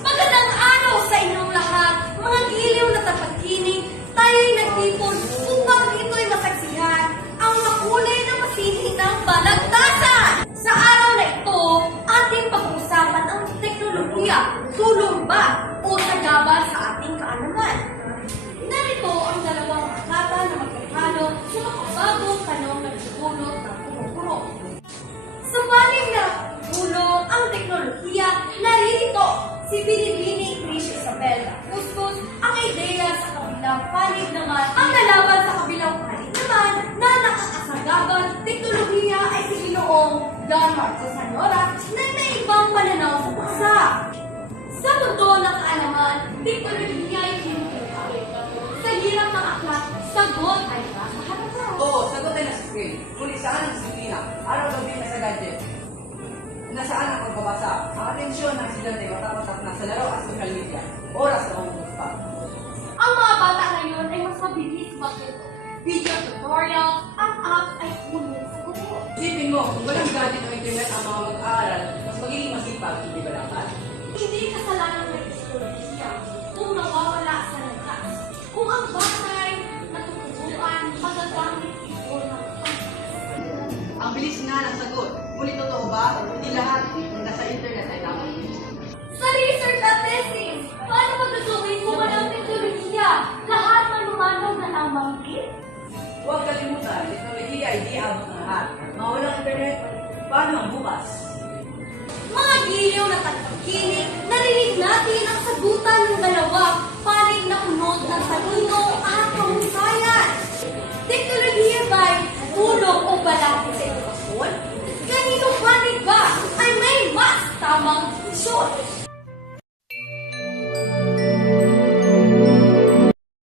Magandang araw sa inyong lahat, mga giliw na tapakinig. Tayo'y nagtipon upang ito'y masaksihan ang makulay na masining ng balagtasan. Sa araw na ito, ating pag-uusapan ang teknolohiya, tulong ba o sagabal sa ating kaalaman. Narito ang dalawang akata na magkahalo sa makabagong tanong na dudulot ng pumupuro. Sa panig na tulong ang teknolohiya, naririto si Binibining Trish Isabel Kuskus ang ideya sa kabilang panig naman. Ang lalaban sa kabilang panig naman na nakakasagabal teknolohiya ay si Ginoong Don Marcos Sanora na may ibang pananaw sa paksa. Sa mundo ng kaalaman, teknolohiya ay kinukuha. Sa hirap ng aklat, sagot ay nasa harapan. Oo, sagot ay nasa screen. Ngunit saan ang disiplina? Araw-gabi na sa gadget. Nasaan ang pagbabasa? Ang atensyon ng estudyante matapatak na sa laro at social media. Oras na umutos pa. Ang mga bata ngayon ay mas mabilis matuto. Video tutorial at apps ay puno sa guro. Isipin mo, kung walang gadget o internet ang mga mag-aaral, mas magiging masipag, hindi ba dapat? Hindi kasalanan ng teknolohiya kung nawawala sa landas. Kung ang batay natutubuan, magagamit ito ng Ang bilis nga ng sagot. Ngunit totoo ba? Hindi lahat ng nasa internet ay tama. sa research at testing, paano magagawin kung walang teknolohiya? Lahat manumanong na ang manggit? Huwag kalimutan, teknolohiya ay di abot ng lahat. Mawalang internet, paano ang bukas? Mga giliw na tagapakinig, narinig natin ang sagutan ng dalawang panig na unod ng talino at kahusayan. Teknolohiya ba'y tulong o balakid sa